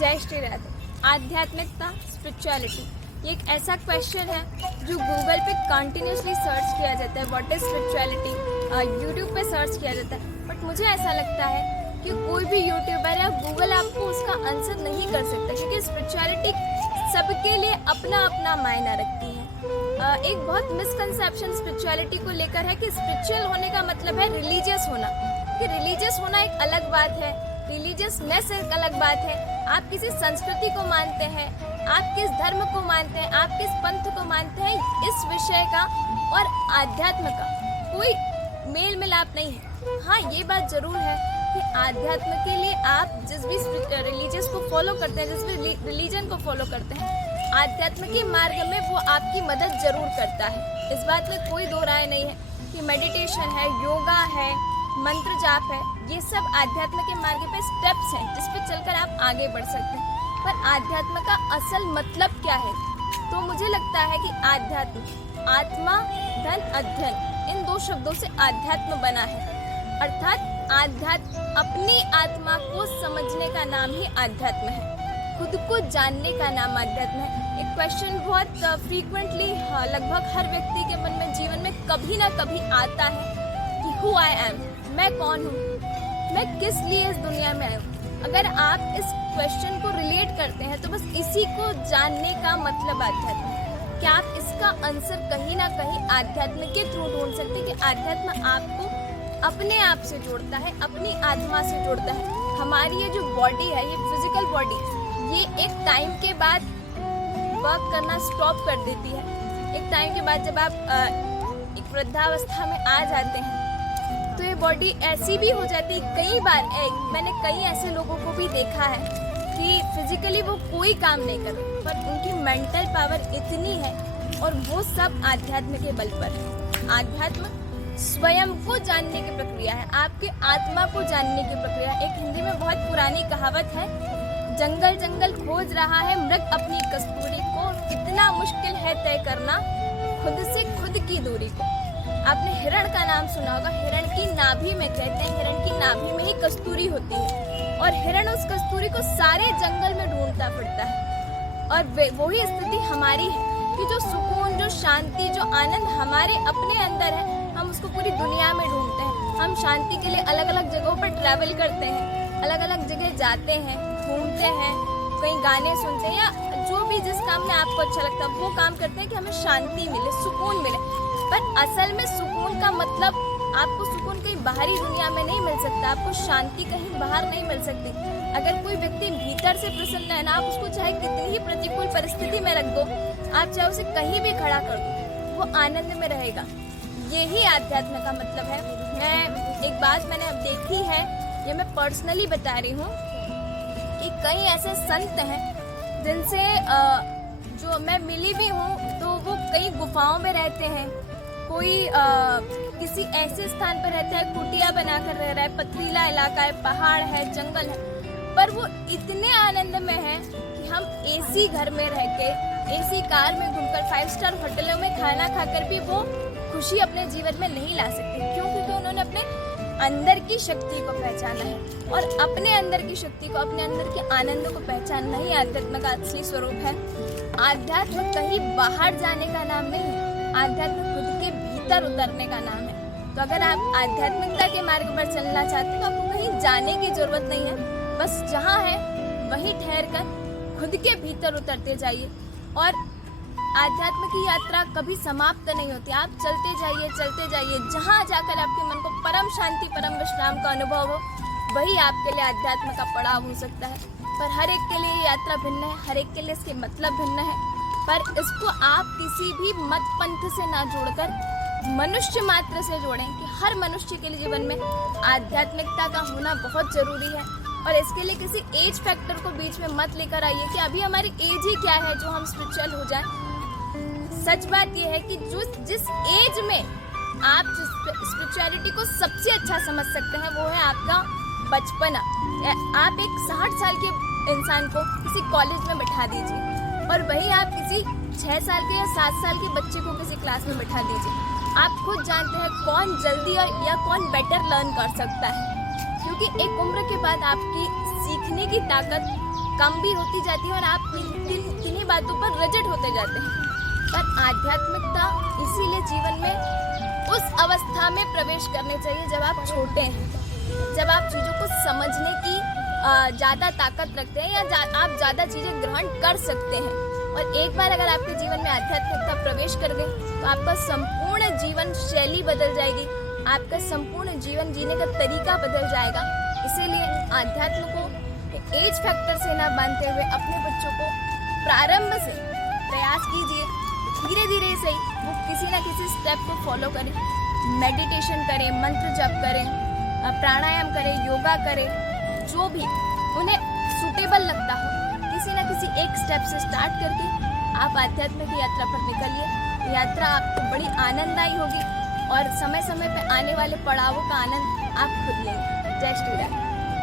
जय श्री राधे। आध्यात्मिकता, स्पिरिचुअलिटी, ये एक ऐसा क्वेश्चन है जो गूगल पे कंटिन्यूसली सर्च किया जाता है। व्हाट इज स्पिरिचुअलिटी यूट्यूब पे सर्च किया जाता है, बट मुझे ऐसा लगता है कि कोई भी यूट्यूबर या गूगल आपको उसका आंसर नहीं कर सकता, क्योंकि स्पिरिचुअलिटी सबके लिए अपना अपना मायना रखती है। एक बहुत मिसकंसेप्शन स्पिरिचुअलिटी को लेकर है कि स्पिरिचुअल होने का मतलब है रिलीजियस होना, कि रिलीजियस होना एक अलग बात है, रिलीजियसनेस एक अलग बात है। आप किसी संस्कृति को मानते हैं, आप किस धर्म को मानते हैं, आप किस पंथ को मानते हैं, इस विषय का और आध्यात्म का कोई मेल मिलाप नहीं है। हाँ, ये बात जरूर है कि आध्यात्म के लिए आप जिस भी रिलीजियस को फॉलो करते हैं, जिस भी रिलीजन को फॉलो करते हैं, आध्यात्म के मार्ग में वो आपकी मदद जरूर करता है। इस बात में कोई दो राय नहीं है कि मेडिटेशन है, योगा है, मंत्र जाप है, ये सब आध्यात्म के मार्ग पे स्टेप्स हैं जिस पे चलकर आप आगे बढ़ सकते हैं। पर आध्यात्म का असल मतलब क्या है? तो मुझे लगता है कि आध्यात्म, आत्मा धन अध्ययन, इन दो शब्दों से आध्यात्म बना है। अर्थात आध्यात्म अपनी आत्मा को समझने का नाम ही आध्यात्म है, खुद को जानने का नाम आध्यात्म है। एक क्वेश्चन बहुत फ्रीक्वेंटली लगभग हर व्यक्ति के मन में, जीवन में कभी ना कभी आता है कि हु आई एम, मैं कौन हूँ, मैं किस लिए इस दुनिया में आया हूँ। अगर आप इस क्वेश्चन को रिलेट करते हैं तो बस इसी को जानने का मतलब आध्यात्म है। क्या आप इसका आंसर कहीं ना कहीं आध्यात्म के थ्रू ढूंढ सकते हैं कि आध्यात्म आपको अपने आप से जोड़ता है, अपनी आत्मा से जोड़ता है। हमारी ये जो बॉडी है, ये फिजिकल बॉडी, ये एक टाइम के बाद वर्क करना स्टॉप कर देती है। एक टाइम के बाद जब आप एक वृद्धावस्था में आ जाते हैं तो ये बॉडी ऐसी भी हो जाती है। कई बार मैंने कई ऐसे लोगों को भी देखा है कि फिजिकली वो कोई काम नहीं कर रहे, पर उनकी मेंटल पावर इतनी है, और वो सब आध्यात्म के बल पर है। आध्यात्म स्वयं को जानने की प्रक्रिया है, आपके आत्मा को जानने की प्रक्रिया है। एक हिंदी में बहुत पुरानी कहावत है, जंगल जंगल खोज रहा है मृग अपनी कस्तूरी को, कितना मुश्किल है तय करना खुद से खुद की दूरी को। आपने हिरण का नाम सुना होगा। हिरण की नाभि में, कहते हैं हिरण की नाभि में ही कस्तूरी होती है, और हिरण उस कस्तूरी को सारे जंगल में ढूंढता फिरता है। और वही स्थिति हमारी है कि जो सुकून, जो शांति, जो आनंद हमारे अपने अंदर है, हम उसको पूरी दुनिया में ढूंढते हैं। हम शांति के लिए अलग अलग जगहों पर ट्रैवल करते हैं, अलग अलग जगह जाते हैं, घूमते हैं, कहीं गाने सुनते हैं, या जो भी जिस काम में आपको अच्छा लगता है वो काम करते हैं कि हमें शांति मिले, सुकून मिले। पर असल में सुकून का मतलब, आपको सुकून कहीं बाहरी दुनिया में नहीं मिल सकता, आपको शांति कहीं बाहर नहीं मिल सकती। अगर कोई व्यक्ति भीतर से प्रसन्न है ना, आप उसको चाहे कितनी ही प्रतिकूल परिस्थिति में रख दो, आप चाहे उसे कहीं भी खड़ा कर दो, वो आनंद में रहेगा। यही आध्यात्म का मतलब है। मैं एक बात मैंने अब देखी है, ये मैं पर्सनली बता रही हूँ, कि कई ऐसे संत हैं जिनसे जो मैं मिली भी हूँ, तो वो कई गुफाओं में रहते हैं, कोई किसी ऐसे स्थान पर रहता है, कुटिया बनाकर रह रहा है, पथरीला इलाका है, पहाड़ है, जंगल है, पर वो इतने आनंद में है कि हम एसी घर में रह के, एसी कार में घूमकर, 5 स्टार होटलों में खाना खाकर भी वो खुशी अपने जीवन में नहीं ला सकते। क्यों? क्योंकि उन्होंने अपने अंदर की शक्ति को पहचाना है, और अपने अंदर की शक्ति को, अपने अंदर के आनंद को पहचानना ही आध्यात्म का असली स्वरूप है। आध्यात्म कहीं बाहर जाने का नाम नहीं है, आध्यात्म खुद के भीतर उतरने का नाम है। तो अगर आप आध्यात्मिकता के मार्ग पर चलना चाहते हैं तो आपको कहीं जाने की जरूरत नहीं है, बस जहाँ है वहीं ठहर कर खुद के भीतर उतरते जाइए। और आध्यात्म की यात्रा कभी समाप्त नहीं होती, आप चलते जाइए, जहाँ जाकर आपके मन को परम शांति, परम विश्राम का अनुभव हो, वही आपके लिए आध्यात्म का पड़ाव हो सकता है। पर हर एक के लिए यात्रा भिन्न है, हर एक के लिए इसके मतलब भिन्न है, पर इसको आप किसी भी मत पंथ से ना जोड़कर मनुष्य मात्र से जोड़ें कि हर मनुष्य के लिए जीवन में आध्यात्मिकता का होना बहुत जरूरी है। और इसके लिए किसी एज फैक्टर को बीच में मत लेकर आइए कि अभी हमारी एज ही क्या है जो हम स्पिरिचुअल हो जाएं। सच बात यह है कि जिस एज में आप स्पिरिचुअलिटी को सबसे अच्छा समझ सकते हैं, वो है आपका बचपना। आप एक 60 साल के इंसान को किसी कॉलेज में बैठा दीजिए, और वही आप किसी 6 साल के या 7 साल के बच्चे को किसी क्लास में बैठा दीजिए, आप खुद जानते हैं कौन जल्दी या कौन बेटर लर्न कर सकता है। क्योंकि एक उम्र के बाद आपकी सीखने की ताकत कम भी होती जाती है और आप किन्हीं बातों पर रजट होते जाते हैं। पर आध्यात्मिकता इसीलिए जीवन में उस अवस्था में प्रवेश करने चाहिए जब आप छोटे हैं, जब आप चीज़ों को समझने की ज़्यादा ताकत रखते हैं या आप ज़्यादा चीज़ें ग्रहण कर सकते हैं। और एक बार अगर आपके जीवन में आध्यात्मिकता प्रवेश कर गई तो आपका संपूर्ण जीवन शैली बदल जाएगी, आपका संपूर्ण जीवन जीने का तरीका बदल जाएगा। इसीलिए आध्यात्म को एज फैक्टर से ना बांधते हुए अपने बच्चों को प्रारंभ से प्रयास कीजिए, धीरे धीरे सही वो किसी ना किसी स्टेप को फॉलो करें, मेडिटेशन करें, मंत्र जप करें, प्राणायाम करें, योगा करें, जो भी उन्हें सूटेबल लगता हो, किसी ना किसी एक स्टेप से स्टार्ट करके आप आध्यात्म की यात्रा पर निकलिए। यात्रा आपको बड़ी आनंददायी होगी और समय समय पे आने वाले पड़ावों का आनंद आप खुद लेंगे। जय श्री राम।